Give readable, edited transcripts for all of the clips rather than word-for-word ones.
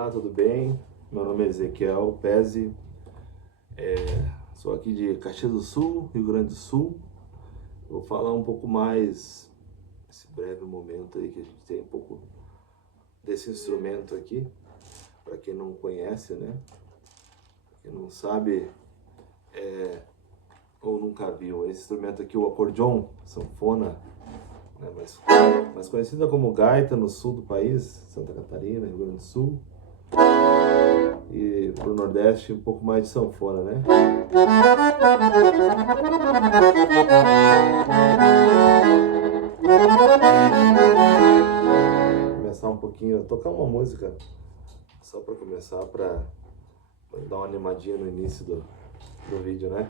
Olá, tudo bem? Meu nome é Ezequiel Pezzi, sou aqui de Caxias do Sul, Rio Grande do Sul. Vou falar um pouco mais, nesse breve momento aí que a gente tem um pouco desse instrumento aqui, para quem não conhece, né? Quem não sabe ou nunca viu, esse instrumento aqui, o acordeon, sanfona, né? mais conhecida como gaita no sul do país, Santa Catarina, Rio Grande do Sul. E pro Nordeste um pouco mais de sanfona, né? Começar um pouquinho, tocar uma música só para começar, para dar uma animadinha no início do vídeo, né?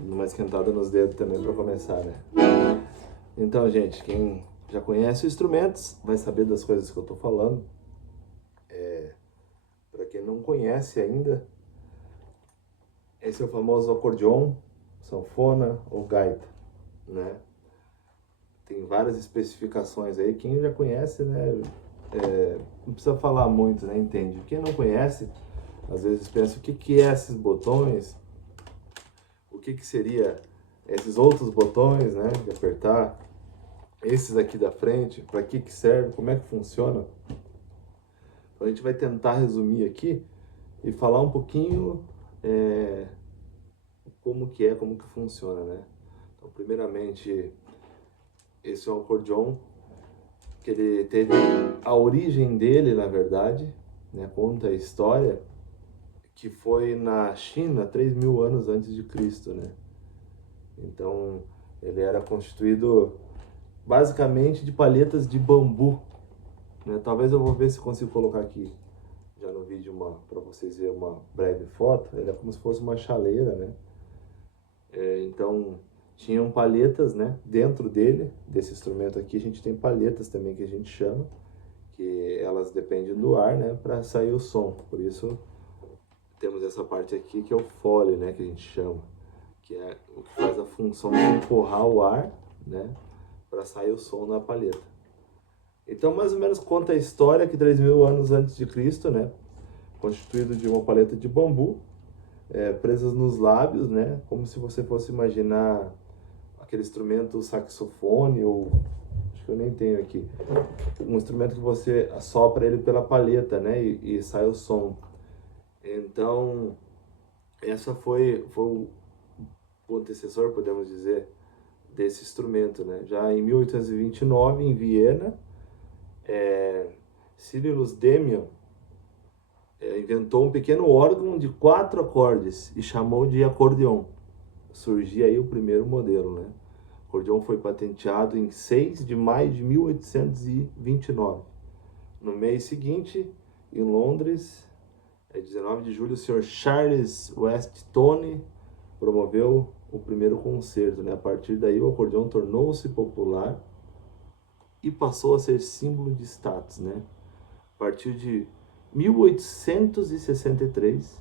Uma esquentada nos dedos também para começar, né? Então, gente, quem já conhece os instrumentos vai saber das coisas que eu tô falando. Para quem não conhece ainda, esse é o famoso acordeon, sanfona ou gaita, né? Tem várias especificações aí. Quem já conhece, né? Não precisa falar muito, né? Entende. Quem não conhece, às vezes pensa o que é esses botões, o que seria esses outros botões, né? De apertar, esses aqui da frente, para que serve, como é que funciona. Então a gente vai tentar resumir aqui e falar um pouquinho como que funciona, né? Então, primeiramente, esse é um acordeon que ele teve a origem dele, na verdade, né? Conta a história que foi na China 3.000 anos antes de Cristo, né? Então, ele era constituído basicamente de palhetas de bambu, né? Talvez eu vou ver se consigo colocar aqui já no vídeo para vocês verem uma breve foto. Ele é como se fosse uma chaleira, né? Então tinham palhetas, né? Dentro desse instrumento aqui a gente tem palhetas também que a gente chama, que elas dependem do ar, né? Para sair o som. Por isso temos essa parte aqui que é o fole, né? Que a gente chama, que é o que faz a função de empurrar o ar, né? Para sair o som da palheta. Então, mais ou menos conta a história que 3.000 anos antes de Cristo, né? Constituído de uma palheta de bambu, presas nos lábios, né? Como se você fosse imaginar aquele instrumento, o saxofone, ou acho que eu nem tenho aqui, um instrumento que você assopra ele pela palheta, né? E sai o som. Então, essa foi o antecessor, podemos dizer, desse instrumento, né? Já em 1829, em Viena, Cyrillus Demian inventou um pequeno órgão de 4 acordes e chamou de acordeon. Surgia aí o primeiro modelo, né? O acordeon foi patenteado em 6 de maio de 1829. No mês seguinte, em Londres, 19 de julho, o Sr. Charles Weston promoveu o primeiro concerto, né? A partir daí, o acordeon tornou-se popular e passou a ser símbolo de status, né? A partir de 1863,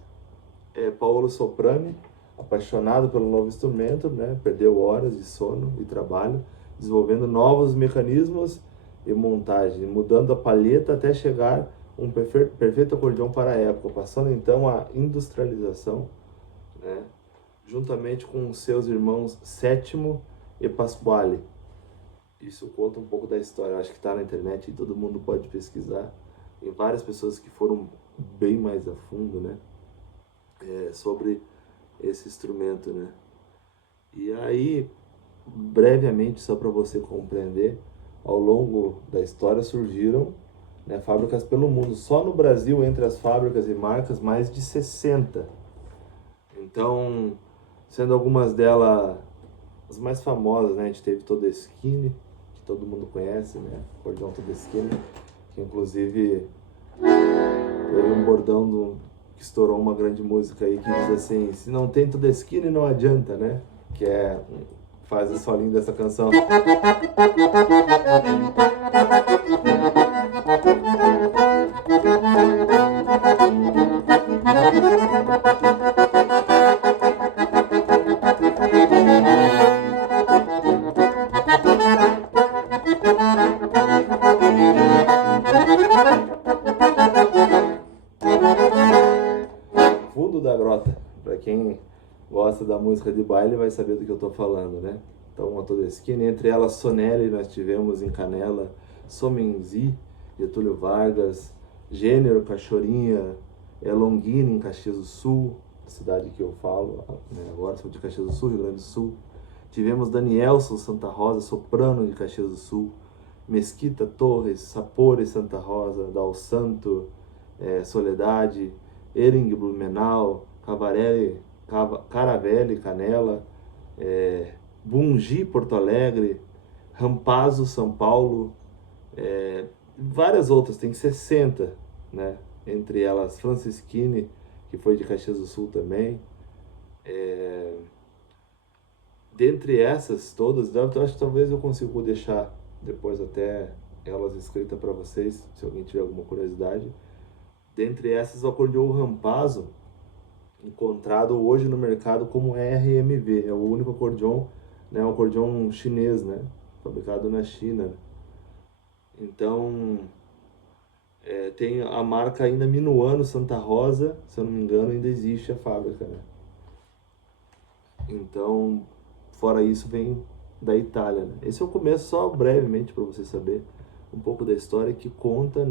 Paolo Soprani, apaixonado pelo novo instrumento, né? Perdeu horas de sono e trabalho, desenvolvendo novos mecanismos e montagem, mudando a palheta até chegar um perfeito acordeon para a época, passando então a industrialização né? Juntamente com seus irmãos Sétimo e Pasquale. Isso conta um pouco da história, acho que está na internet e todo mundo pode pesquisar. Tem várias pessoas que foram bem mais a fundo, né? Sobre esse instrumento, né? E aí, brevemente, só para você compreender, ao longo da história surgiram, né, fábricas pelo mundo. Só no Brasil, entre as fábricas e marcas, mais de 60. Então, sendo algumas delas as mais famosas, né? A gente teve Todeskine, que todo mundo conhece, né? Acordeon Todeskine, que inclusive teve um bordão que estourou uma grande música aí que diz assim: se não tem Todeskine não adianta, né? Que faz o solinho dessa canção. Fundo da Grota, para quem gosta da música de baile vai saber do que eu estou falando, né? Então, a Todeskine, entre elas Sonelli, nós tivemos em Canela, Somenzi, Getúlio Vargas, Gênero, Cachorinha, Longini, em Caxias do Sul, cidade que eu falo, né? Agora sou de Caxias do Sul, Rio Grande do Sul. Tivemos Danielson Santa Rosa, soprano de Caxias do Sul, Mesquita Torres, Sapore Santa Rosa, Dal Santo, Soledade, Ering Blumenau, Caravelli, Canela, Bungi, Porto Alegre, Rampazzo, São Paulo, várias outras, tem 60, né? Entre elas Francisquini, que foi de Caxias do Sul também. Dentre essas todas, eu acho que talvez eu consiga deixar depois até elas escritas para vocês, se alguém tiver alguma curiosidade. Dentre essas, o acordeon Rampazzo, encontrado hoje no mercado como RMV, é o único acordeon, né, um acordeon chinês, né, fabricado na China. Então, tem a marca ainda Minuano Santa Rosa, se eu não me engano, ainda existe a fábrica, né? Então, fora isso, vem da Itália, né? Esse é o começo, só brevemente para você saber um pouco da história que conta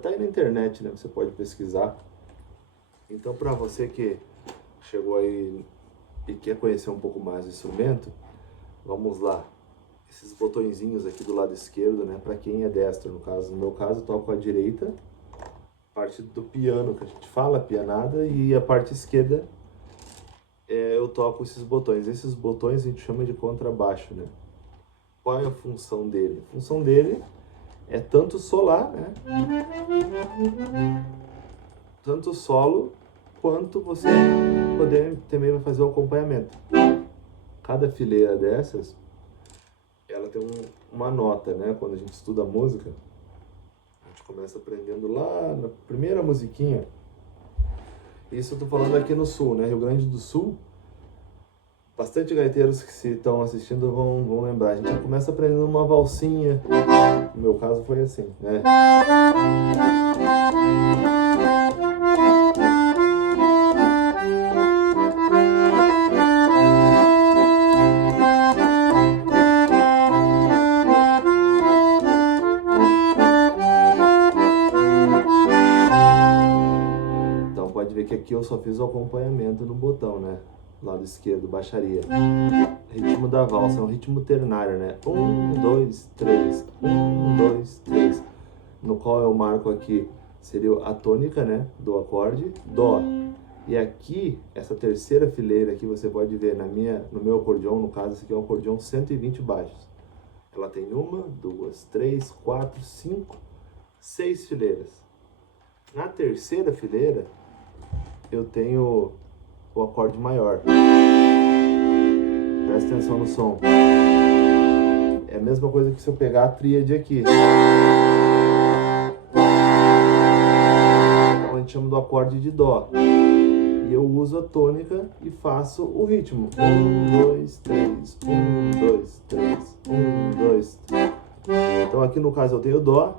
tá aí na internet, né? Você pode pesquisar. Então, para você que chegou aí e quer conhecer um pouco mais do instrumento, vamos lá. Esses botõezinhos aqui do lado esquerdo, né? Para quem é destro, no caso. No meu caso, eu toco a direita, parte do piano, que a gente fala, pianada, e a parte esquerda eu toco esses botões. Esses botões a gente chama de contrabaixo, né? Qual é a função dele? A função dele é tanto solar, né? Tanto solo, quanto você poder também fazer o acompanhamento. Cada fileira dessas, ela tem uma nota, né? Quando a gente estuda música, a gente começa aprendendo lá na primeira musiquinha. Isso eu tô falando aqui no Sul, né? Rio Grande do Sul, bastante gaiteiros que se estão assistindo vão lembrar. A gente começa aprendendo uma valsinha. No meu caso foi assim, né? Então pode ver que aqui eu só fiz o acompanhamento no botão, né? Lado esquerdo, baixaria. Ritmo da valsa, é um ritmo ternário, né? 1, 2, 3, 1, 2, 3. No qual eu marco aqui, seria a tônica, né? Do acorde, Dó. E aqui, essa terceira fileira aqui, você pode ver no meu acordeon, no caso, esse aqui é um acordeon 120 baixos. Ela tem 1, 2, 3, 4, 5, 6 fileiras. Na terceira fileira, eu tenho o acorde maior. Presta atenção no som. É a mesma coisa que se eu pegar a tríade aqui. Então a gente chama do acorde de Dó. E eu uso a tônica e faço o ritmo. 1, 2, 3, 1, 2, 3, 1, 2, 3. Então aqui no caso eu tenho Dó,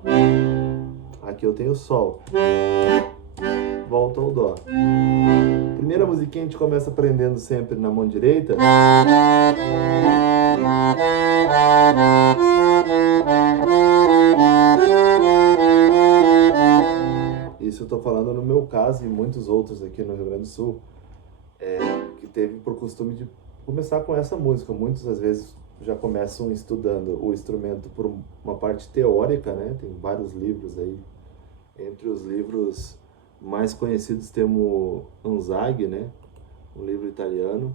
aqui eu tenho Sol. volta ao Dó. Primeira musiquinha a gente começa aprendendo sempre na mão direita. Isso eu tô falando no meu caso e muitos outros aqui no Rio Grande do Sul, que teve por costume de começar com essa música. Muitos, às vezes, já começam estudando o instrumento por uma parte teórica, né? Tem vários livros aí. Entre os livros mais conhecidos temos o Anzaghi, né? Um livro italiano.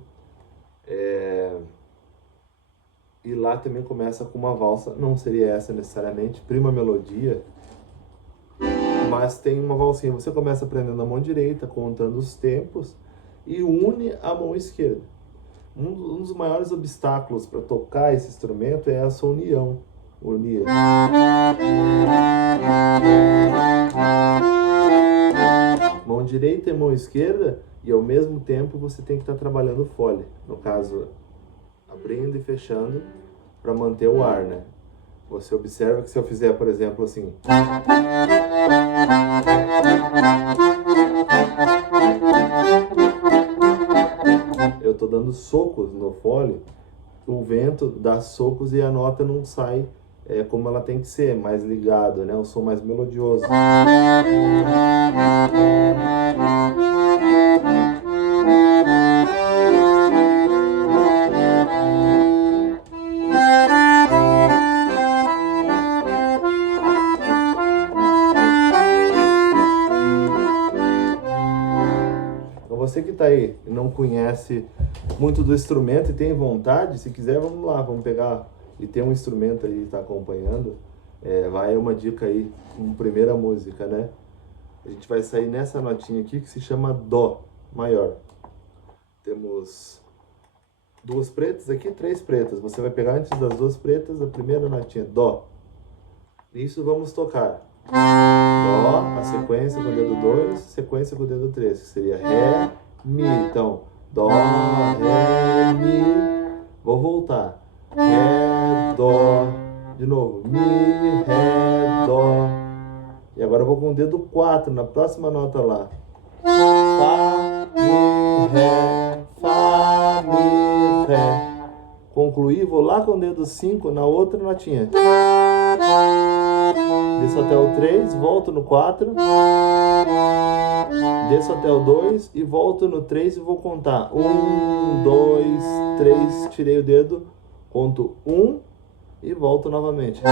E lá também começa com uma valsa, não seria essa necessariamente, prima melodia, mas tem uma valsinha. Você começa aprendendo a mão direita, contando os tempos, e une a mão esquerda. Um dos maiores obstáculos para tocar esse instrumento é essa união. Unir. Mão direita e mão esquerda, e ao mesmo tempo você tem que estar trabalhando o fole. No caso, abrindo e fechando para manter o ar, né? Você observa que se eu fizer, por exemplo, assim, eu estou dando socos no fole, o vento dá socos e a nota não sai como ela tem que ser, mais ligado, né? O som mais melodioso. Você que está aí e não conhece muito do instrumento e tem vontade, se quiser, vamos lá, vamos pegar e tem um instrumento aí, está acompanhando, vai uma dica aí, uma primeira música, né? A gente vai sair nessa notinha aqui que se chama Dó maior. Temos duas pretas aqui, três pretas. Você vai pegar antes das duas pretas a primeira notinha, Dó. Isso vamos tocar. Dó, a sequência com o dedo 2, sequência com o dedo 3, que seria Ré, Mi. Então, Dó, Ré, Mi. Vou voltar. Ré, Dó. De novo. Mi, Ré, Dó. E agora eu vou com o dedo 4 na próxima nota lá. Fá, Mi, Ré, Fá, Mi, Ré. Concluí, vou lá com o dedo 5 na outra notinha. Desço até o 3, volto no 4. Desço até o 2 e volto no 3 e vou contar. 1, 2, 3, tirei o dedo, conto 1 e volto novamente.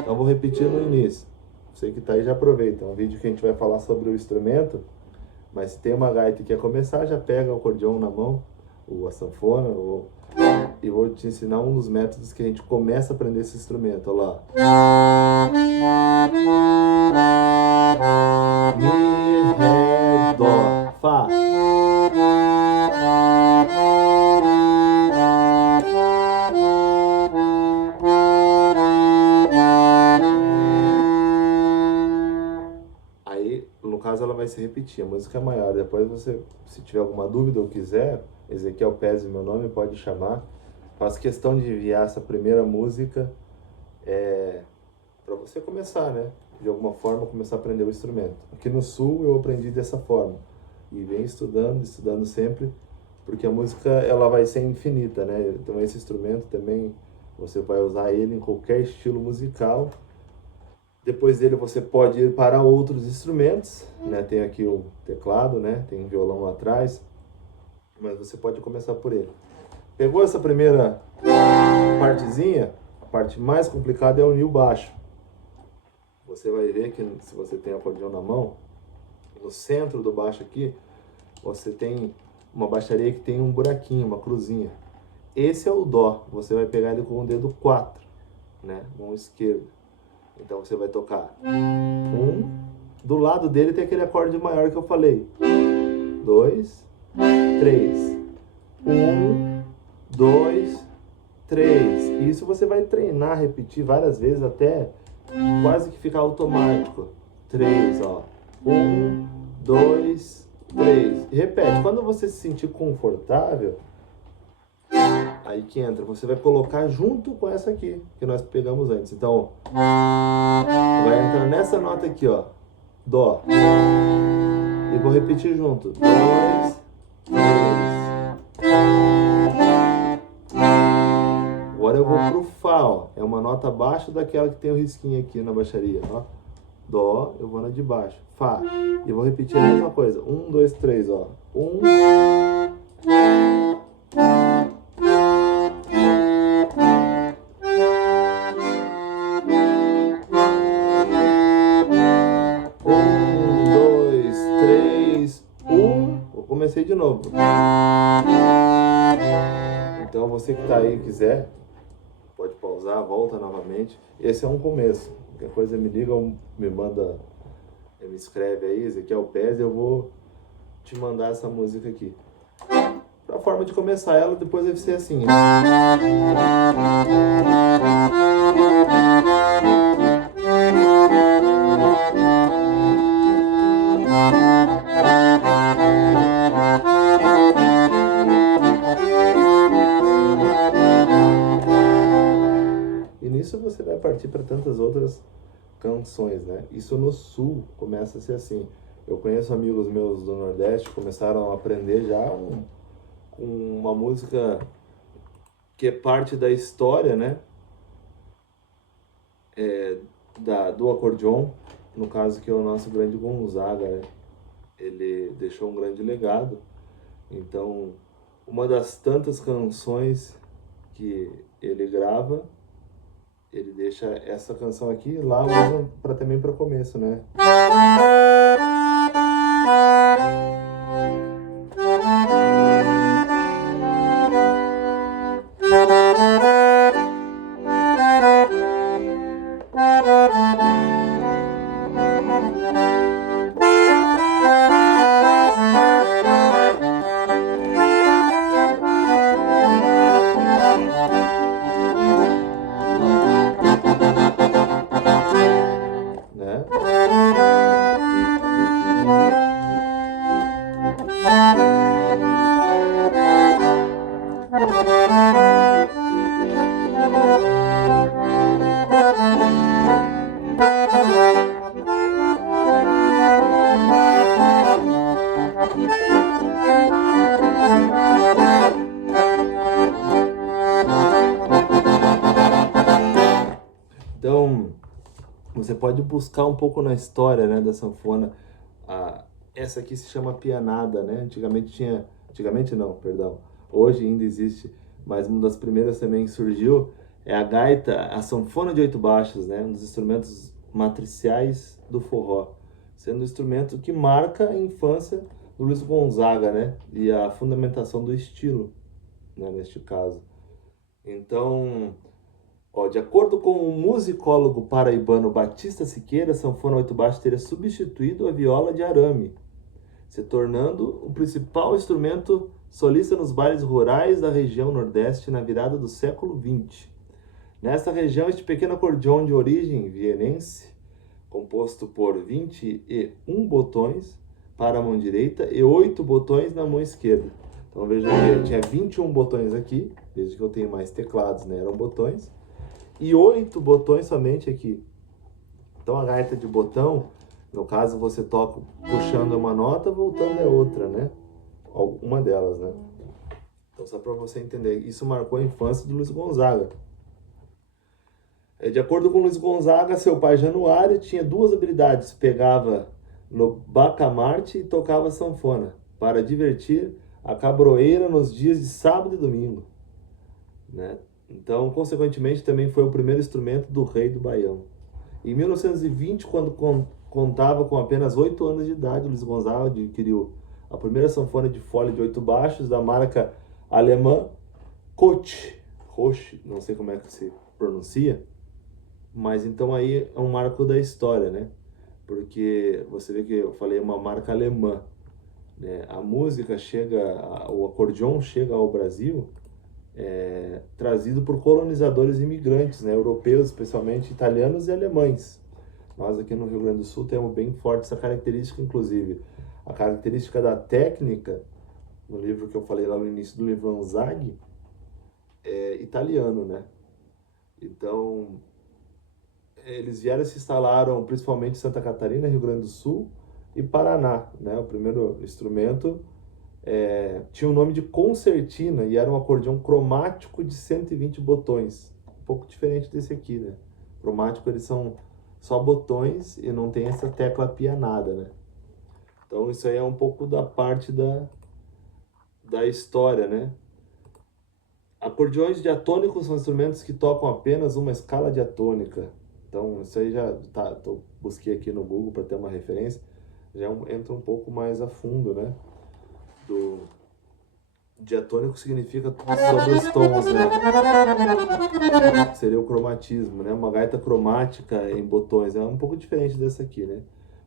Então vou repetir no início. Você que está aí já aproveita. É um vídeo que a gente vai falar sobre o instrumento, mas se tem uma gaita e quer começar, já pega o acordeão na mão, ou a sanfona, e vou te ensinar um dos métodos que a gente começa a aprender esse instrumento. Olha lá. Mi, Ré, Dó, Fá. Aí, no caso, ela vai se repetir, a música é maior. Depois você, se tiver alguma dúvida ou quiser, Ezequiel Pezzi, meu nome, pode chamar. Faço questão de enviar essa primeira música para você começar, né? De alguma forma, começar a aprender o instrumento. Aqui no Sul eu aprendi dessa forma. E venho estudando sempre, porque a música ela vai ser infinita, né? Então esse instrumento também, você vai usar ele em qualquer estilo musical. Depois dele você pode ir para outros instrumentos, né? Tem aqui o teclado, né? Tem um violão lá atrás, mas você pode começar por ele. Pegou essa primeira partezinha? A parte mais complicada é unir o baixo. Você vai ver que se você tem o acordeão na mão, no centro do baixo aqui, você tem uma baixaria que tem um buraquinho, uma cruzinha. Esse é o Dó. Você vai pegar ele com o dedo 4, né? Mão esquerda. Então você vai tocar 1. Do lado dele tem aquele acorde maior que eu falei. 2, 3. 1, 2, 3. Isso você vai treinar, repetir várias vezes até quase que ficar automático. 3, ó. 1, 2, 3. E repete. Quando você se sentir confortável, aí que entra. Você vai colocar junto com essa aqui, que nós pegamos antes. Então, vai entrar nessa nota aqui, ó. Dó. E vou repetir junto. 2, 3. Agora eu vou pro Fá, ó. É uma nota abaixo daquela que tem o risquinho aqui na baixaria, ó. Dó, eu vou na de baixo. Fá. E vou repetir a mesma coisa. 1, 2, 3, ó. 1. 1, 2, 3, 1. Comecei de novo. Então você que tá aí quiser, pode pausar, volta novamente. Esse é um começo. Qualquer coisa me liga ou me manda, me escreve aí, Ezequiel Pez, eu vou te mandar essa música aqui. A forma de começar ela depois deve ser assim. E nisso você vai partir para tantas outras canções, né? Isso no Sul começa a ser assim. Eu conheço amigos meus do Nordeste que começaram a aprender já com uma música que é parte da história, né? Do acordeon, no caso que é o nosso grande Gonzaga, né? Ele deixou um grande legado. Então, uma das tantas canções que ele grava, ele deixa essa canção aqui, lá usam também para começo, né? Então, você pode buscar um pouco na história, né, da sanfona. Essa aqui se chama pianada, né? Antigamente não, perdão. Hoje ainda existe, mas uma das primeiras também que surgiu é a gaita, a sanfona de 8 baixos, né? Um dos instrumentos matriciais do forró, sendo um instrumento que marca a infância do Luiz Gonzaga, né? E a fundamentação do estilo, né, neste caso. Então, ó, de acordo com o musicólogo paraibano Batista Siqueira, a sanfona 8 baixos teria substituído a viola de arame, se tornando o principal instrumento solista nos bailes rurais da região Nordeste na virada do século XX. Nesta região, este pequeno acordeão de origem vienense, composto por 21 botões para a mão direita e 8 botões na mão esquerda. Então veja que tinha 21 botões aqui, desde que eu tenho mais teclados, né, eram botões, e 8 botões somente aqui. Então a gaita de botão, no caso você toca puxando uma nota, voltando é outra, né? Uma delas, né? Então só para você entender, isso marcou a infância do Luiz Gonzaga. De acordo com Luiz Gonzaga, seu pai Januário tinha duas habilidades: pegava no bacamarte e tocava sanfona, para divertir a cabroeira nos dias de sábado e domingo, né? Então, consequentemente, também foi o primeiro instrumento do rei do Baião. Em 1920, quando contava com apenas 8 anos de idade, Luiz Gonzaga adquiriu a primeira sanfona de folha de 8 baixos da marca alemã Koch, não sei como é que se pronuncia, mas então aí é um marco da história, né? Porque você vê que eu falei uma marca alemã, né? A música o acordeon chega ao Brasil trazido por colonizadores imigrantes, né? Europeus, especialmente italianos e alemães. Nós aqui no Rio Grande do Sul temos bem forte essa característica, inclusive a característica da técnica, no livro que eu falei lá no início do livro Anzaghi, é italiano, né? Então, eles vieram e se instalaram principalmente em Santa Catarina, Rio Grande do Sul e Paraná, né? O primeiro instrumento tinha o nome de concertina e era um acordeão cromático de 120 botões. Um pouco diferente desse aqui, né? Cromático, eles são só botões e não tem essa tecla pianada, né? Então isso aí é um pouco da parte da história, né? Acordeões diatônicos são instrumentos que tocam apenas uma escala diatônica. Então isso aí já tá, busquei aqui no Google para ter uma referência, já entra um pouco mais a fundo, né? Do diatônico significa sobre os tons, né? Seria o cromatismo, né? Uma gaita cromática em botões é um pouco diferente dessa aqui, né?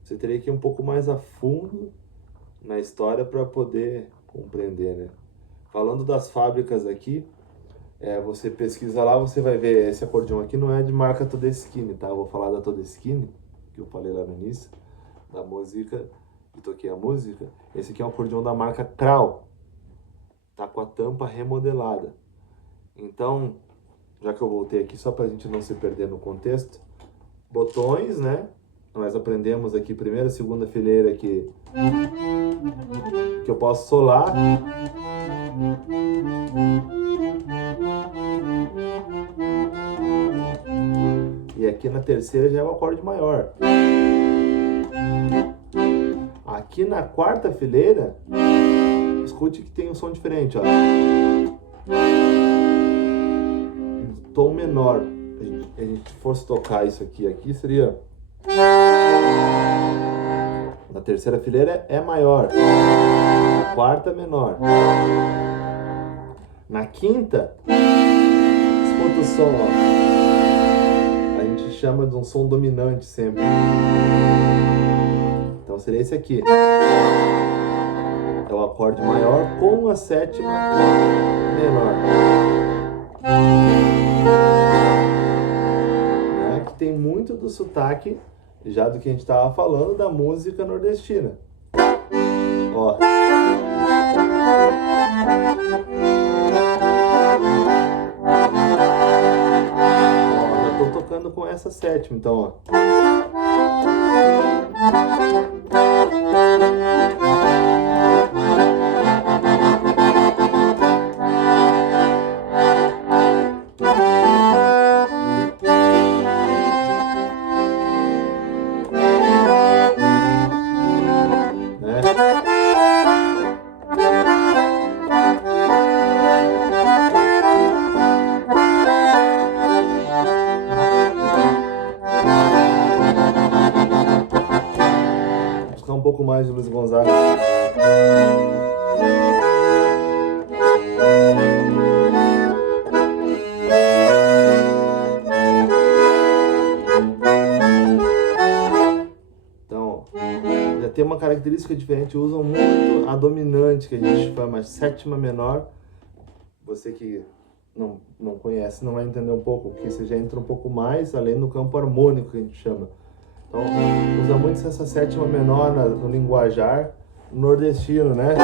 Você teria que ir um pouco mais a fundo na história para poder compreender, né? Falando das fábricas aqui, você pesquisa lá, você vai ver, esse acordeão aqui não é de marca Todeschini, tá? Eu vou falar da Todeschini, que eu falei lá no início, da música, e toquei a música. Esse aqui é um acordeão da marca Kral, tá com a tampa remodelada. Então, já que eu voltei aqui, só pra gente não se perder no contexto, botões, né? Nós aprendemos aqui primeira, segunda fileira que eu posso solar. E aqui na terceira já é o acorde maior. Aqui na quarta fileira, escute que tem um som diferente, ó. Um tom menor. Se a gente fosse tocar isso aqui seria... Na terceira fileira é maior. Na quarta, menor. Na quinta, escuta o som, ó. A gente chama de um som dominante sempre. Então seria esse aqui. É o acorde maior com a sétima menor. Né? Que tem muito do sotaque, já do que a gente estava falando, da música nordestina. Ó. Já tô tocando com essa sétima, então, ó. Um pouco mais de Luiz Gonzaga. Então, já tem uma característica diferente, usam muito a dominante, que a gente chama sétima menor. Você que não conhece, não vai entender um pouco, porque você já entra um pouco mais além do campo harmônico, que a gente chama. Então, usa muito essa sétima menor no linguajar nordestino, né?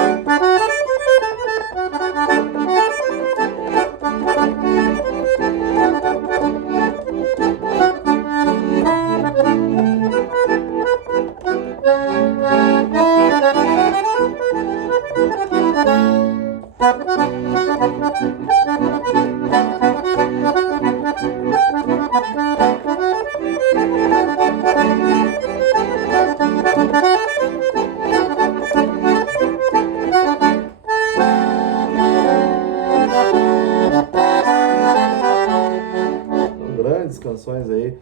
Canções aí,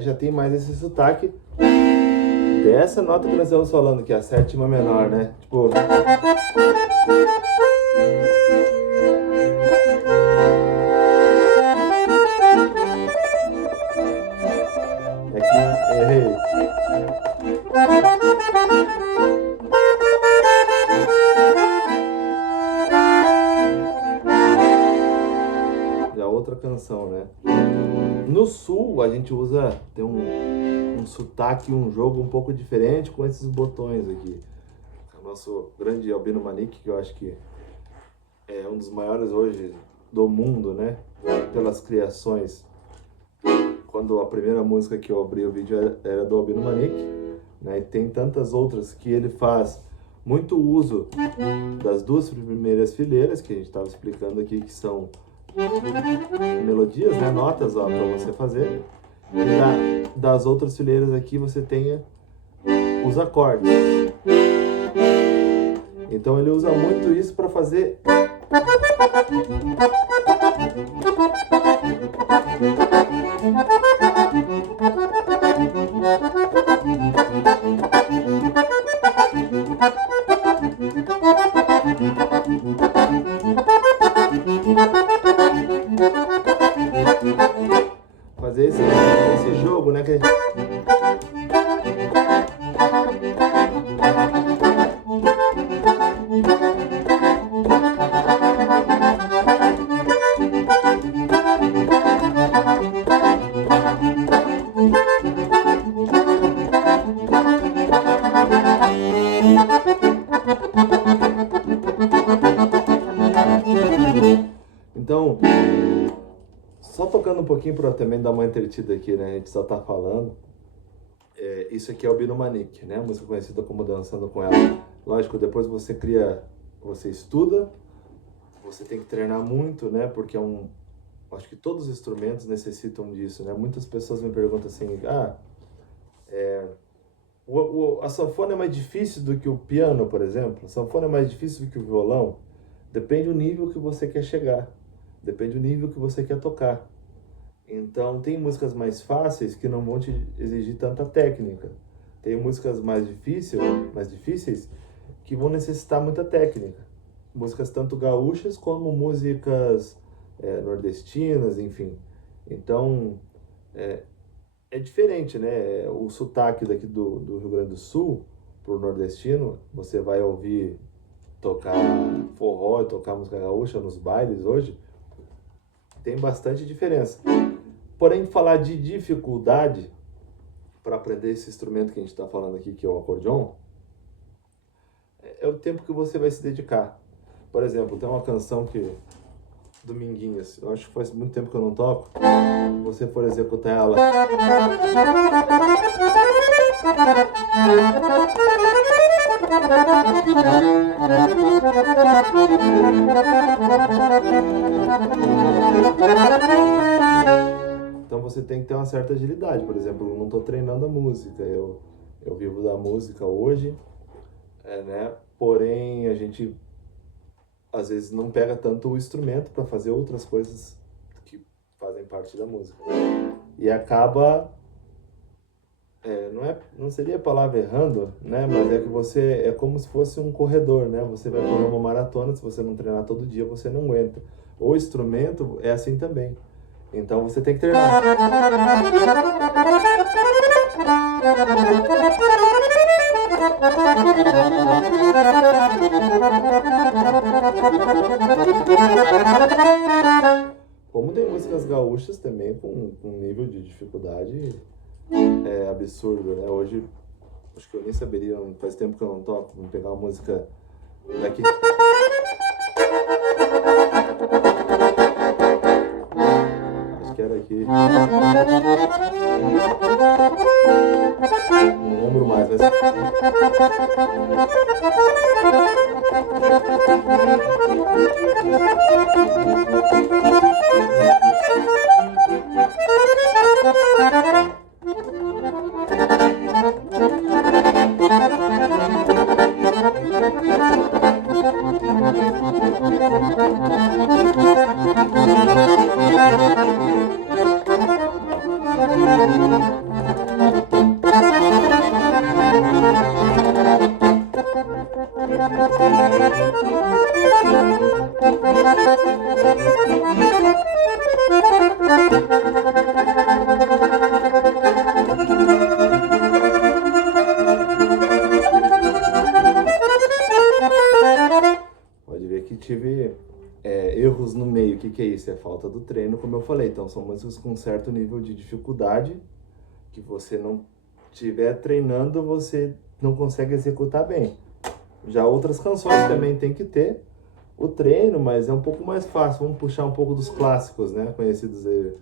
já tem mais esse sotaque dessa nota que nós estamos falando, que é a sétima menor, né? Tipo... errei. Já outra canção, né? No sul, a gente tem um sotaque, um jogo um pouco diferente com esses botões aqui. O nosso grande Albino Manique, que eu acho que é um dos maiores hoje do mundo, né? Pelas criações quando a primeira música que eu abri o vídeo era do Albino Manique, né? E tem tantas outras que ele faz muito uso das duas primeiras fileiras, que a gente estava explicando aqui, que são melodias, né? Notas para você fazer. E das outras fileiras aqui você tem os acordes. Então ele usa muito isso para fazer esse jogo, né? Então, só tocando um pouquinho para também dar uma entretida aqui, né? A gente só tá falando. Isso aqui é o Albino Manique, né? Música conhecida como Dançando com Ela. Lógico, depois você estuda, você tem que treinar muito, né? Porque acho que todos os instrumentos necessitam disso, né? Muitas pessoas me perguntam assim, a sanfona é mais difícil do que o piano, por exemplo? A sanfona é mais difícil do que o violão? Depende do nível que você quer chegar. Depende do nível que você quer tocar. Então, tem músicas mais fáceis que não vão te exigir tanta técnica. Tem músicas mais difíceis que vão necessitar muita técnica. Músicas tanto gaúchas como músicas nordestinas, enfim. Então, é diferente, né? O sotaque daqui do Rio Grande do Sul pro nordestino, você vai ouvir tocar forró e tocar música gaúcha nos bailes hoje, tem bastante diferença. Porém, falar de dificuldade para aprender esse instrumento que a gente está falando aqui, que é o acordeon, é o tempo que você vai se dedicar. Por exemplo, tem uma canção Dominguinhos, eu acho que faz muito tempo que eu não toco. Se você for executar ela, então você tem que ter uma certa agilidade. Por exemplo, eu não estou treinando a música, eu vivo da música hoje, né? Porém, a gente às vezes não pega tanto o instrumento para fazer outras coisas que fazem parte da música. E acaba, não seria a palavra errando, né? Mas é que você, é como se fosse um corredor, né? Você vai correr uma maratona, se você não treinar todo dia, você não aguenta. O instrumento é assim também. Então você tem que treinar. Como tem músicas gaúchas também com um nível de dificuldade absurdo, né? Hoje, acho que eu nem saberia, faz tempo que eu não toco, vamos pegar uma música daqui. Acho que era aqui. Não lembro mais, mas... Pode ver que tive erros no meio. O que é isso? É falta do treino, como eu falei. Então, são músicas com certo nível de dificuldade que você não estiver treinando, você não consegue executar bem. Já outras canções também tem que ter o treino, mas é um pouco mais fácil. Vamos puxar um pouco dos clássicos, né? Conhecidos aí.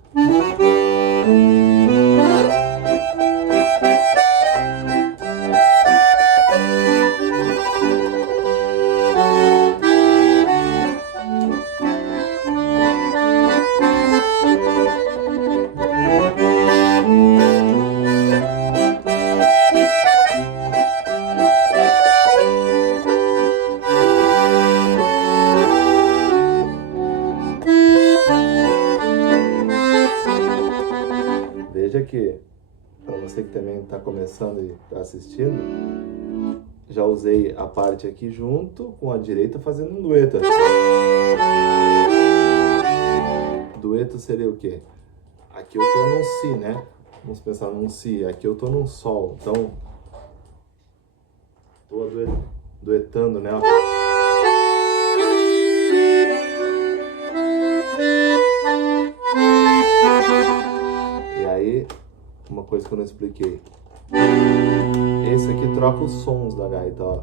Veja que, para você que também está começando e está assistindo, já usei a parte aqui junto com a direita fazendo um dueto. Dueto seria o quê? Aqui eu tô num Si, né? Vamos pensar num Si. Aqui eu tô num Sol. Então, tô duetando, né? E aí, uma coisa que eu não expliquei. Esse aqui troca os sons da gaita, ó.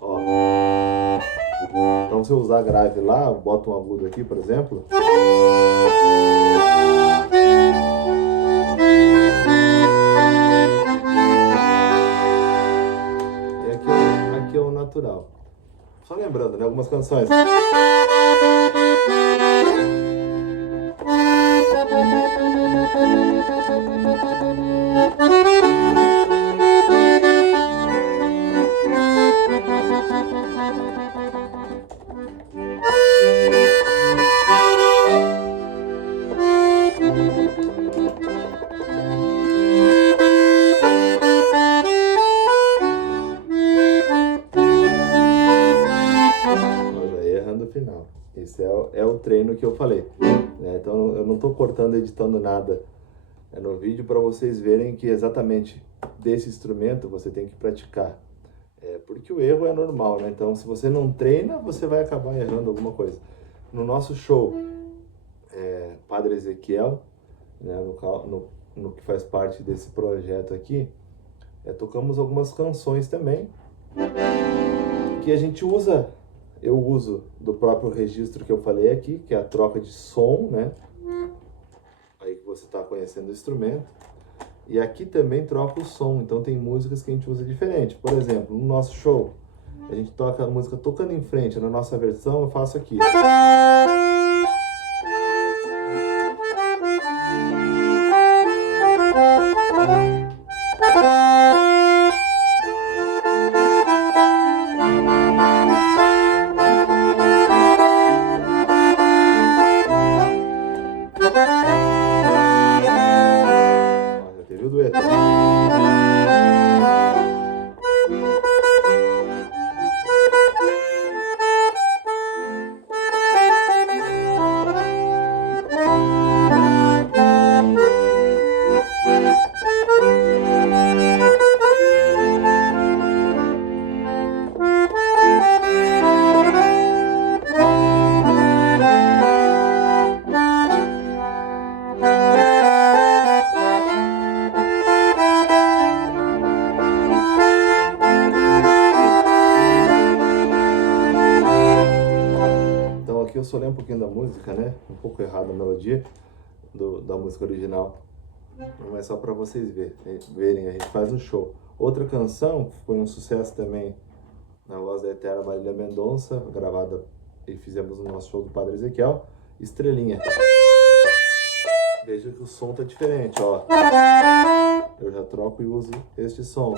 Ó. Então, se eu usar grave lá, boto um agudo aqui, por exemplo. E aqui é o natural. Só lembrando, né? Algumas canções. Final. Esse é o treino que eu falei, né? Então eu não estou cortando, editando nada no vídeo para vocês verem que exatamente desse instrumento você tem que praticar, porque o erro é normal, né? Então se você não treina, você vai acabar errando alguma coisa. No nosso show Padre Ezequiel, né, no que faz parte desse projeto aqui, tocamos algumas canções também que a gente usa. Eu uso do próprio registro que eu falei aqui, que é a troca de som, né? Aí que você está conhecendo o instrumento. E aqui também troca o som, então tem músicas que a gente usa diferente. Por exemplo, no nosso show, a gente toca a música tocando em frente. Na nossa versão, eu faço aqui. Eu solei um pouquinho da música, né? Um pouco errado a melodia da música original. Mas só para vocês verem, a gente faz um show. Outra canção que foi um sucesso também na voz da eterna Marília Mendonça, gravada e fizemos no nosso show do Padre Ezequiel, Estrelinha. Veja que o som tá diferente, ó. Eu já troco e uso este som.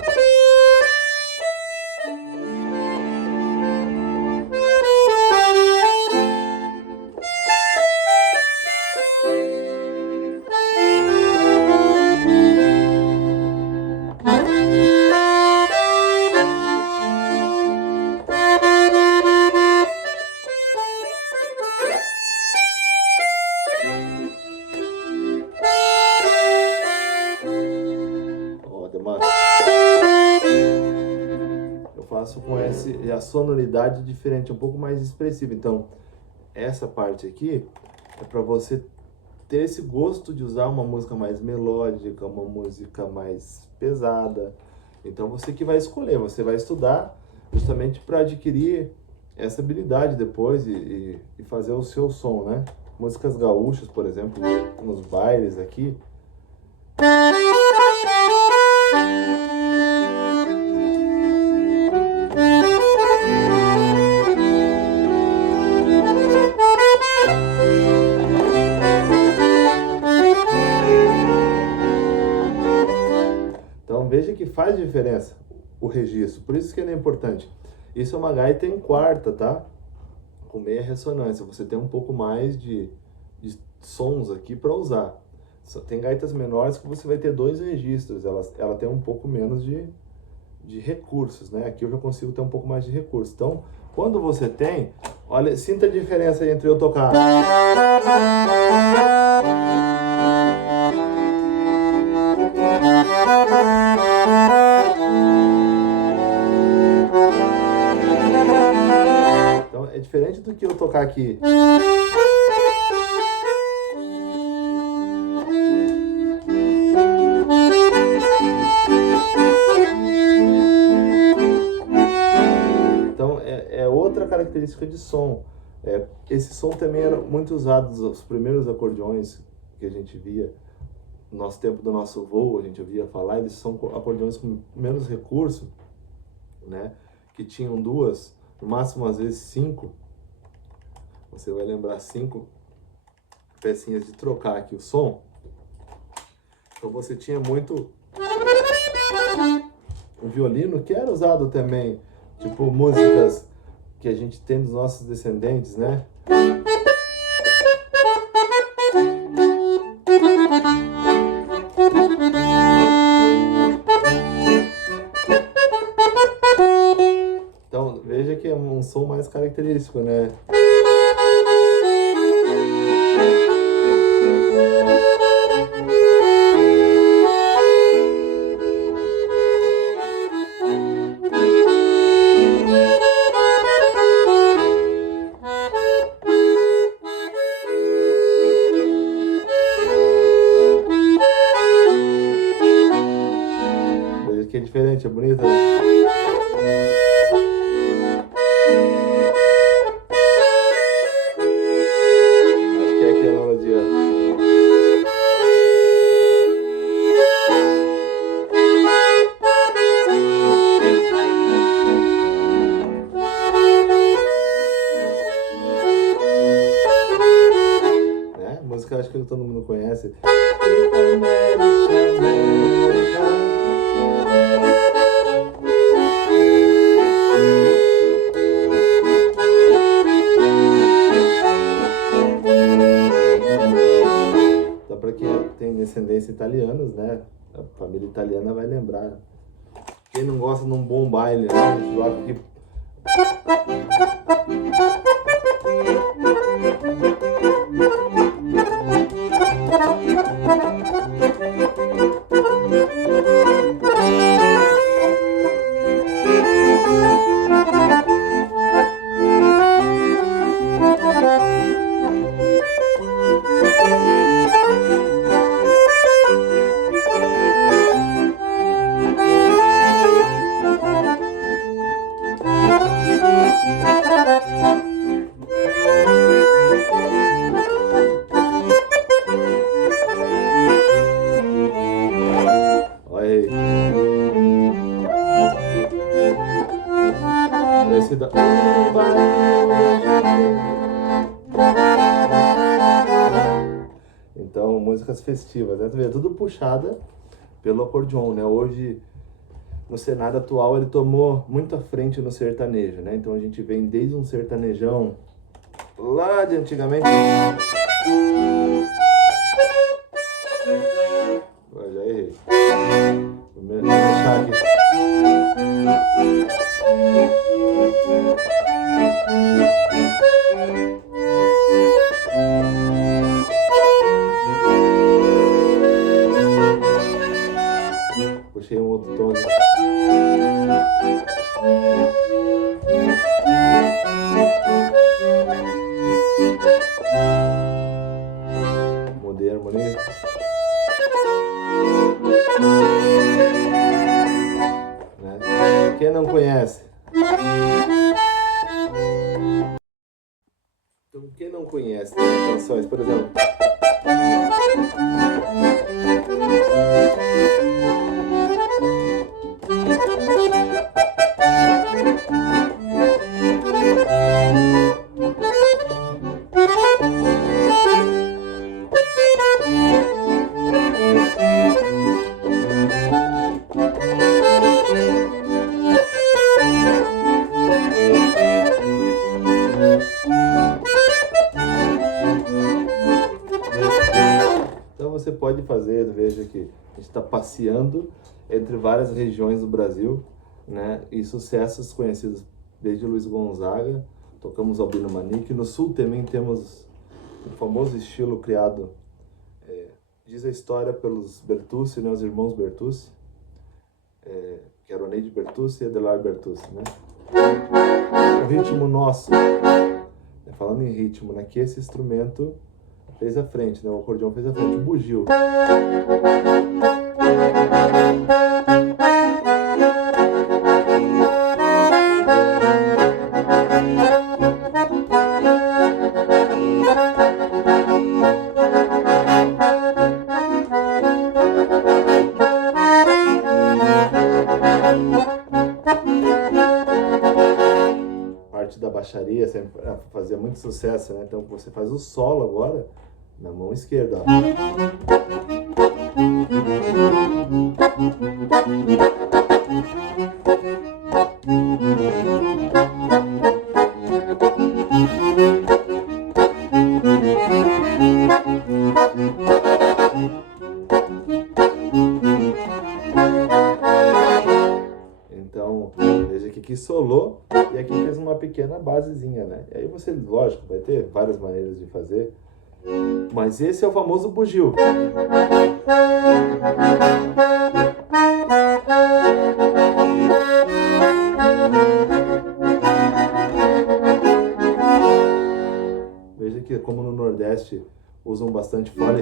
Eu faço com a sonoridade diferente, um pouco mais expressiva. Então, essa parte aqui é para você ter esse gosto de usar uma música mais melódica, uma música mais pesada. Então você que vai escolher, você vai estudar justamente para adquirir essa habilidade depois e fazer o seu som, né? Músicas gaúchas, por exemplo, nos bailes aqui. Então veja que faz diferença o registro, por isso que ele é importante. Isso é uma gaita em quarta, tá? Com meia ressonância, você tem um pouco mais de sons aqui para usar. Tem gaitas menores que você vai ter 2 registros, ela tem um pouco menos de recursos, né? Aqui eu já consigo ter um pouco mais de recursos. Então, quando você tem, olha, sinta a diferença entre eu tocar. Então, é diferente do que eu tocar aqui. Então, é outra característica de som. Esse som também era muito usado, os primeiros acordeões que a gente via no nosso tempo do nosso voo, a gente ouvia falar, eles são acordeões com menos recurso, né? Que tinham 2, no máximo às vezes 5. Você vai lembrar 5 pecinhas de trocar aqui o som. Então você tinha muito o violino, que era usado também, tipo músicas que a gente tem dos nossos descendentes, né? Então veja que é um som mais característico, né? Veja que é diferente, é bonito, né? Acho que é aquela melodia. Música acho que todo mundo conhece. Então, para quem tem descendência italianos, né? A família italiana vai lembrar. Quem não gosta de um bom baile, né? Eu acho que esse da... Então, músicas festivas, né? Tu vê, tudo puxada pelo acordeon, né? Hoje, no cenário atual, ele tomou muito à frente no sertanejo, né? Então a gente vem desde um sertanejão lá de antigamente. Eu já errei. Vou deixar aqui. Puxei um outro tom. quem não conhece? Então, quem não conhece canções, por exemplo... Então você pode fazer, veja que a gente está passeando entre várias regiões do Brasil, né? E sucessos conhecidos desde Luiz Gonzaga, tocamos Albino Manique. No Sul também temos o famoso estilo criado, diz a história, pelos Bertucci, né? Os irmãos Bertucci, que eram Neide Bertucci e Adelar Bertucci, né? O ritmo nosso, falando em ritmo, né? Que esse instrumento fez a frente, né? O acordeão fez a frente, o bugio. Parte da baixaria sempre fazia muito sucesso, né? Então você faz o solo agora na mão esquerda, ó. Então, veja que aqui solou e aqui fez uma pequena basezinha, né? E aí você, lógico, vai ter várias maneiras de fazer, mas esse é o famoso bugio. Veja que, como no Nordeste usam bastante fole,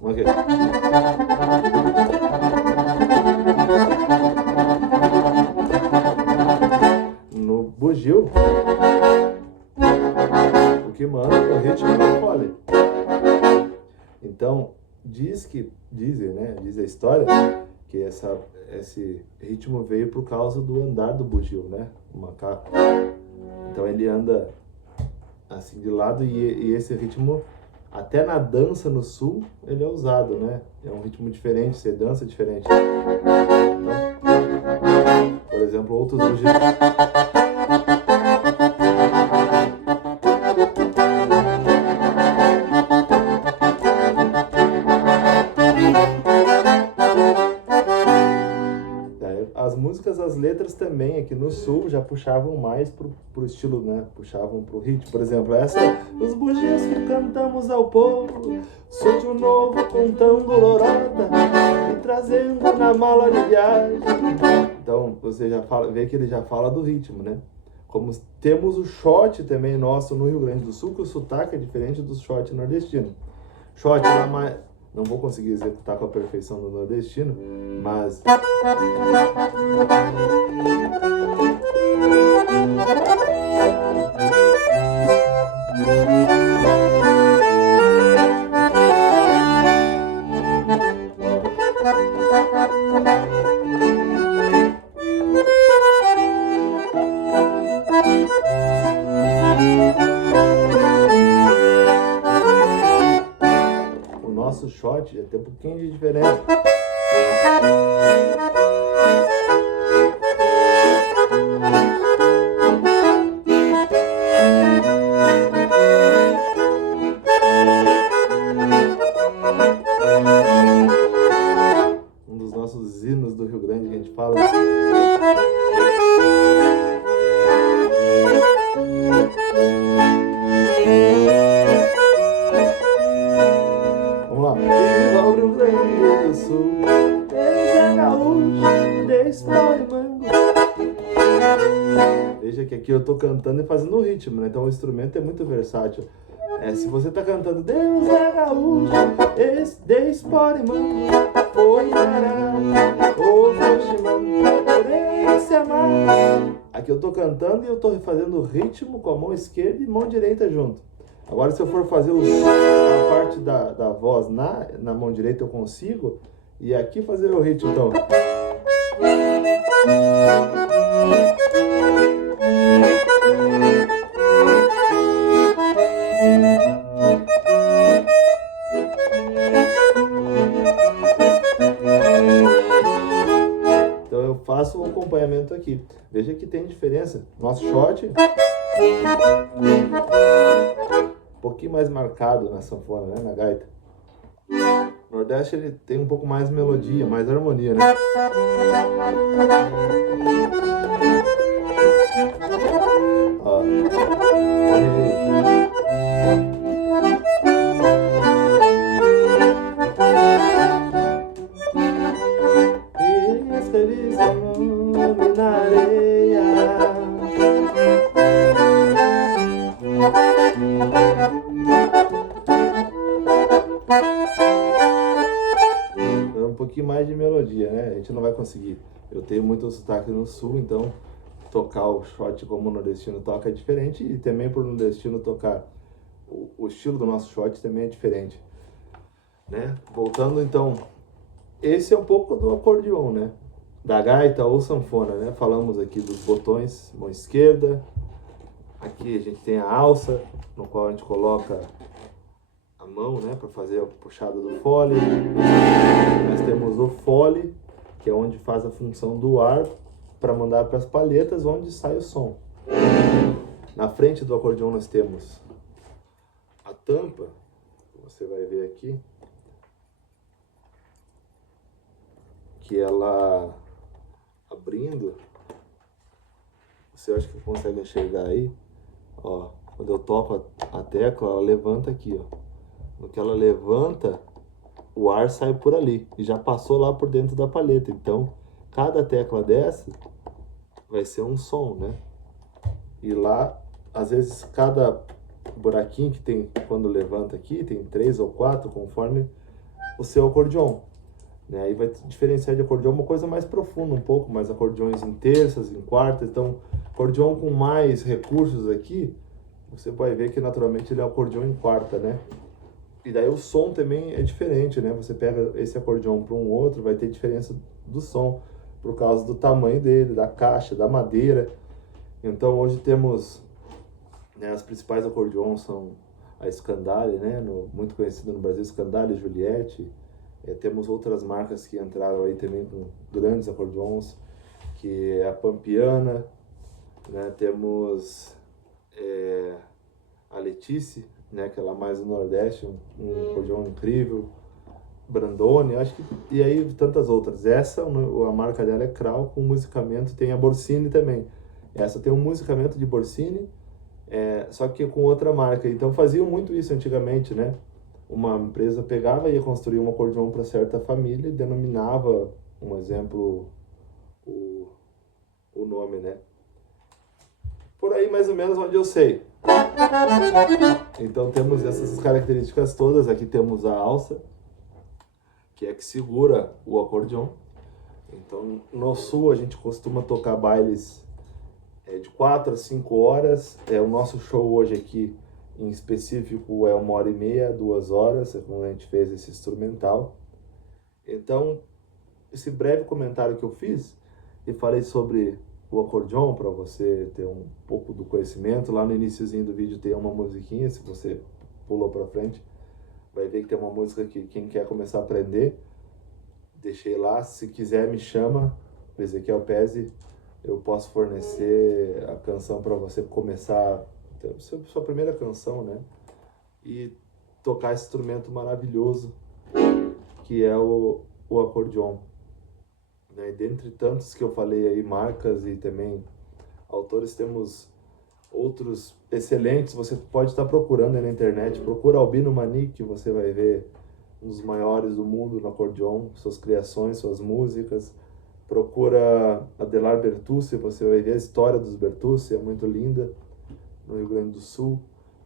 okay. No bugio, o que manda é o ritmo do fole. Então, diz a história que esse ritmo veio por causa do andar do bugio, né? O macaco. Então ele anda assim de lado e esse ritmo, até na dança no Sul, ele é usado, né? É um ritmo diferente, você dança diferente. Então, por exemplo, outros bugios. As músicas, as letras também aqui no Sul já puxavam mais pro estilo, né? Puxavam pro ritmo. Por exemplo, essa, os bugios que cantamos ao povo, sou de um novo contando lorota e trazendo na mala de viagem. Então você já vê que ele já fala do ritmo, né? Como temos o shot também nosso no Rio Grande do Sul, que o sotaque é diferente do shot nordestino. Shot lá mais... Não vou conseguir executar com a perfeição do nordestino, mas... O nosso shot já tem um pouquinho de diferença. Um dos nossos hinos do Rio Grande que a gente fala. Vamos lá. Viva o Rio Grande do Sul, deixa gaúcho, destrói mango. Veja que aqui eu tô cantando e fazendo o ritmo, né? Então o instrumento é muito versátil. Se você tá cantando Deus é gaúcho, de espora e mango, foi arará, ô Oximã, se amar. Aqui eu tô cantando e eu tô fazendo o ritmo com a mão esquerda e mão direita junto. Agora se eu for fazer a parte da voz na mão direita eu consigo, e aqui fazer o ritmo então. Então eu faço o acompanhamento aqui. Veja que tem diferença. Nosso shot um pouquinho mais marcado na sanfona, né? Na gaita. No Nordeste ele tem um pouco mais melodia, mais harmonia, né? Ó. Escrevi seu nome na areia. Um pouquinho mais de melodia, né? A gente não vai conseguir. Eu tenho muito sotaque no sul, então tocar o shot como o nordestino toca é diferente, e também por nordestino tocar o estilo do nosso shot também é diferente, né? Voltando então, esse é um pouco do acordeon, né? Da gaita ou sanfona, né? Falamos aqui dos botões, mão esquerda. Aqui a gente tem a alça, no qual a gente coloca a mão, né, para fazer a puxada do fole. Nós temos o fole, que é onde faz a função do ar para mandar para as palhetas, onde sai o som. Na frente do acordeon nós temos a tampa, você vai ver aqui, que ela abrindo, você acha que consegue enxergar aí, ó, quando eu toco a tecla, ela levanta aqui, ó. No que ela levanta, o ar sai por ali e já passou lá por dentro da palheta. Então, cada tecla dessa vai ser um som, né? E lá, às vezes, cada buraquinho que tem quando levanta aqui, tem 3 ou 4, conforme o seu acordeon. Né? Aí vai diferenciar de acordeon uma coisa mais profunda, um pouco mais acordeões em terças, em quartas. Então, acordeon com mais recursos aqui, você vai ver que naturalmente ele é acordeon em quarta, né? E daí o som também é diferente, né? Você pega esse acordeon para um outro, vai ter diferença do som, por causa do tamanho dele, da caixa, da madeira. Então hoje temos, né, as principais acordeons são a Scandale, né? Muito conhecida no Brasil, Scandale, Juliette. Temos outras marcas que entraram aí também com grandes acordeons, que é a Pampiana, né? Temos a Letice, né, que ela é mais do Nordeste, um acordeon incrível, Brandone, acho que, e aí tantas outras. Essa, a marca dela é Kral, com musicamento, tem a Borsini também. Essa tem um musicamento de Borsini, só que com outra marca. Então faziam muito isso antigamente, né? Uma empresa pegava e ia construir um acordeon para certa família e denominava, um exemplo, o nome, né? Por aí mais ou menos onde eu sei. Então temos essas características todas. Aqui temos a alça, que é que segura o acordeon. Então no sul a gente costuma tocar bailes de 4 a 5 horas. O nosso show hoje aqui em específico é 1h30, 2 horas, quando a gente fez esse instrumental. Então esse breve comentário que eu fiz e falei sobre o acordeon para você ter um pouco do conhecimento. Lá no iniciozinho do vídeo tem uma musiquinha, se você pulou para frente, vai ver que tem uma música que quem quer começar a aprender, deixei lá. Se quiser me chama, Ezequiel Pezzi, eu posso fornecer a canção para você começar sua primeira canção, né? E tocar esse instrumento maravilhoso que é o acordeon. Né? Dentre tantos que eu falei aí, marcas e também autores, temos outros excelentes. Você pode estar procurando aí na internet, procura Albino Manique, que você vai ver um dos maiores do mundo no acordeon, suas criações, suas músicas. Procura Adelar Bertucci, você vai ver a história dos Bertucci, é muito linda, no Rio Grande do Sul.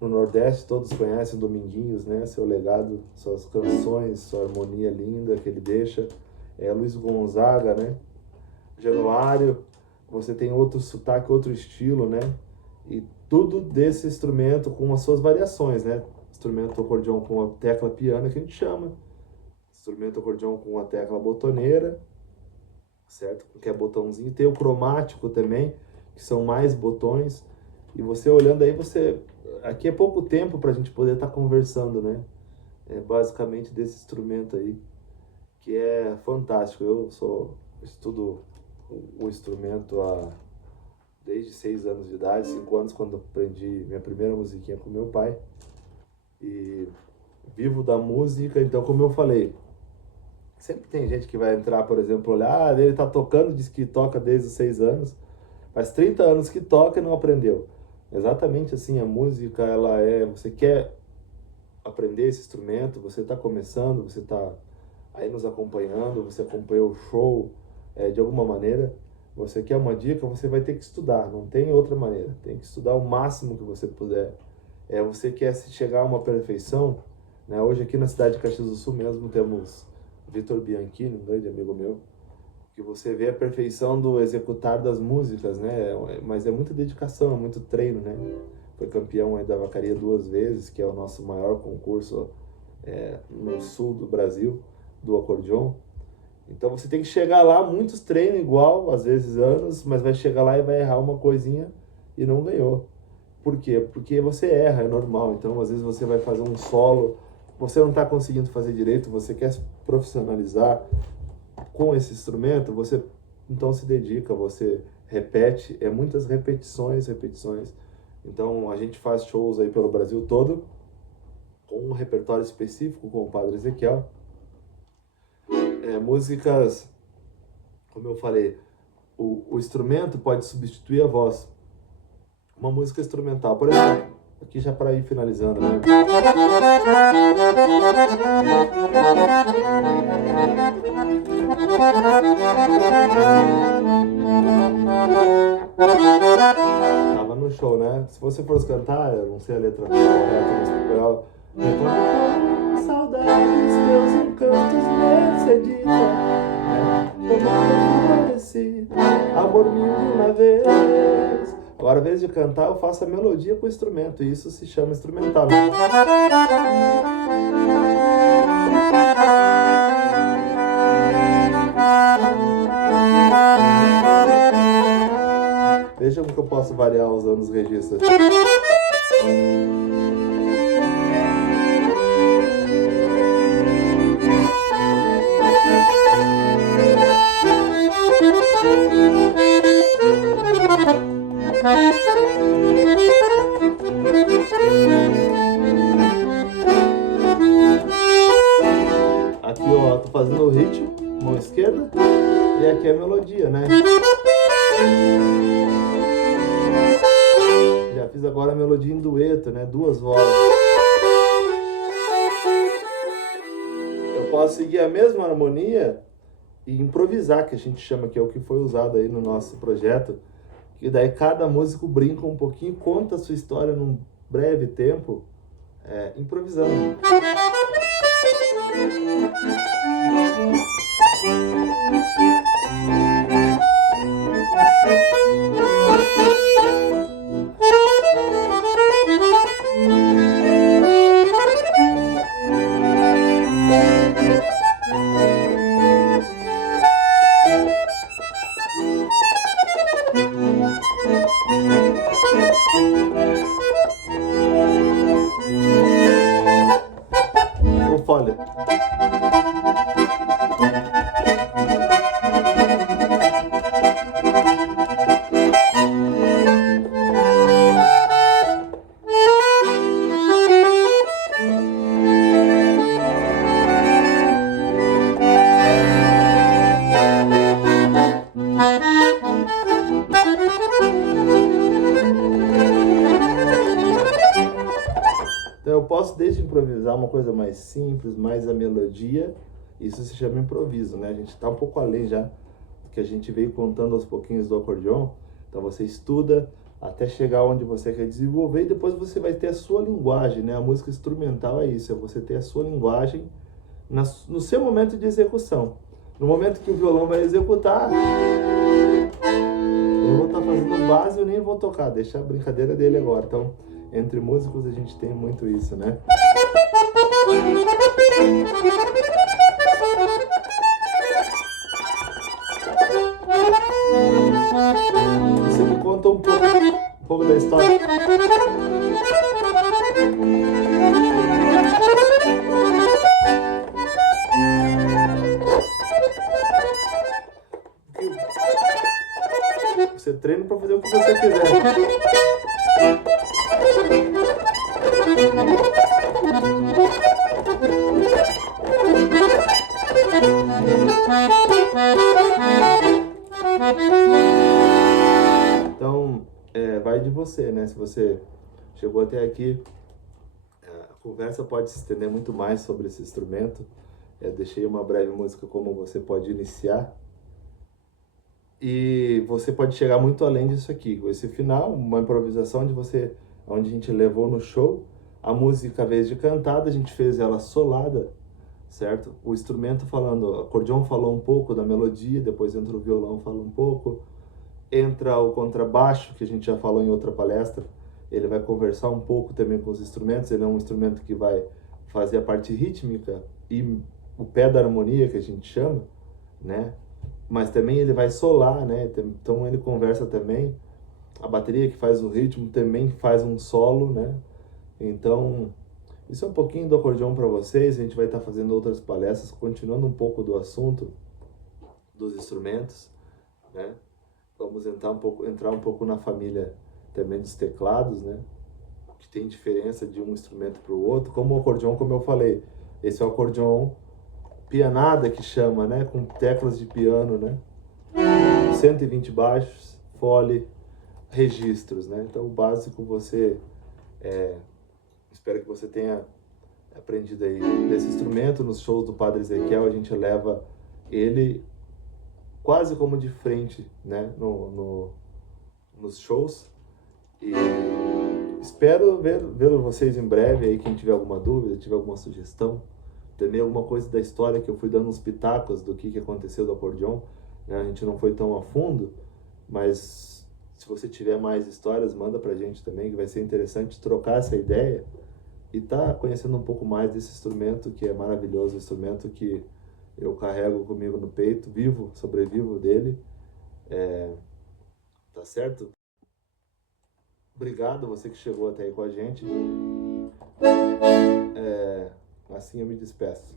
no Nordeste todos conhecem Dominguinhos, né? Seu legado, suas canções, sua harmonia linda que ele deixa. Luiz Gonzaga, né? Januário, você tem outro sotaque, outro estilo, né? E tudo desse instrumento com as suas variações, né? Instrumento acordeon com a tecla piano, que a gente chama. Instrumento acordeon com a tecla botoneira, certo? Que é botãozinho. Tem o cromático também, que são mais botões. E você olhando aí, aqui é pouco tempo para a gente poder estar conversando, né? Basicamente desse instrumento aí, que é fantástico. Eu estudo o instrumento desde 6 anos de idade, 5 anos, quando aprendi minha primeira musiquinha com meu pai. E vivo da música, então, como eu falei, sempre tem gente que vai entrar, por exemplo, olhar, ele tá tocando, diz que toca desde os 6 anos, faz 30 anos que toca e não aprendeu. Exatamente assim, a música, você quer aprender esse instrumento, você está começando, você está aí nos acompanhando, você acompanhou o show de alguma maneira, você quer uma dica, você vai ter que estudar, não tem outra maneira, tem que estudar o máximo que você puder. Você quer chegar a uma perfeição, né? Hoje aqui na cidade de Caxias do Sul mesmo temos Vitor Bianchini, um grande amigo meu, que você vê a perfeição do executar das músicas, né? Mas é muita dedicação, é muito treino, né? Foi campeão aí da Vacaria 2 vezes, que é o nosso maior concurso no sul do Brasil, do acordeon. Então você tem que chegar lá, muitos treinam igual, às vezes anos, mas vai chegar lá e vai errar uma coisinha e não ganhou. Por quê? Porque você erra, é normal. Então às vezes você vai fazer um solo, você não está conseguindo fazer direito, você quer se profissionalizar com esse instrumento, você então se dedica, você repete, muitas repetições. Então a gente faz shows aí pelo Brasil todo, com um repertório específico com o Padre Ezequiel. Músicas, como eu falei, o instrumento pode substituir a voz. Uma música instrumental, por exemplo, aqui já para ir finalizando, né? Tava no show, né? Se você fosse cantar, eu não sei a letra correta, mas pegar saudades, teus encantos nessa dita, né? Tomando esse amor mil de uma vez. Agora, ao invés de cantar, eu faço a melodia com o instrumento, e isso se chama instrumental. Veja como que eu posso variar usando os registros. Aqui, ó, tô fazendo o ritmo, mão esquerda, e aqui a melodia, né? Já fiz agora a melodia em dueto, né? 2 vozes. Eu posso seguir a mesma harmonia e improvisar, que a gente chama, que é o que foi usado aí no nosso projeto. E daí cada músico brinca um pouquinho, conta a sua história num breve tempo, improvisando. Folha. Então eu posso desde improvisar uma coisa mais simples, mais a melodia, isso se chama improviso, né? A gente está um pouco além já do que a gente veio contando aos pouquinhos do acordeon. Então você estuda, até chegar onde você quer desenvolver, e depois você vai ter a sua linguagem, né? A música instrumental é isso, é você ter a sua linguagem no seu momento de execução. No momento que o violão vai executar, eu vou estar fazendo o básico e nem vou tocar, deixar a brincadeira dele agora. Então, entre músicos a gente tem muito isso, né? Você me conta um pouco da história. Você treina para fazer o que você quiser. Então, vai de você, né? Se você chegou até aqui, a conversa pode se estender muito mais sobre esse instrumento. Deixei uma breve música como você pode iniciar. E você pode chegar muito além disso aqui. Com esse final, uma improvisação onde a gente levou no show. A música, a vez de cantada, a gente fez ela solada, certo? O instrumento falando, o acordeão falou um pouco da melodia, depois entra o violão, fala um pouco. Entra o contrabaixo, que a gente já falou em outra palestra. Ele vai conversar um pouco também com os instrumentos. Ele é um instrumento que vai fazer a parte rítmica e o pé da harmonia, que a gente chama, né? Mas também ele vai solar, né? Então ele conversa também. A bateria que faz o ritmo também faz um solo, né? Então, isso é um pouquinho do acordeão para vocês. A gente vai estar fazendo outras palestras, continuando um pouco do assunto dos instrumentos, né? Vamos entrar um pouco na família também dos teclados, né? Que tem diferença de um instrumento para o outro. Como o acordeão, como eu falei, esse é o acordeão pianada que chama, né? Com teclas de piano, né? 120 baixos, fole, registros, né? Então o básico espero que você tenha aprendido aí desse instrumento. Nos shows do Padre Ezequiel a gente leva ele quase como de frente, né? Nos shows. E espero ver vocês em breve aí, quem tiver alguma dúvida, tiver alguma sugestão, também alguma coisa da história que eu fui dando uns pitacos do que aconteceu do acordeon, né? A gente não foi tão a fundo, mas se você tiver mais histórias, manda pra gente também, que vai ser interessante trocar essa ideia e tá conhecendo um pouco mais desse instrumento que é maravilhoso, um instrumento que eu carrego comigo no peito, sobrevivo dele, tá certo? Obrigado você que chegou até aí com a gente. Assim eu me despeço.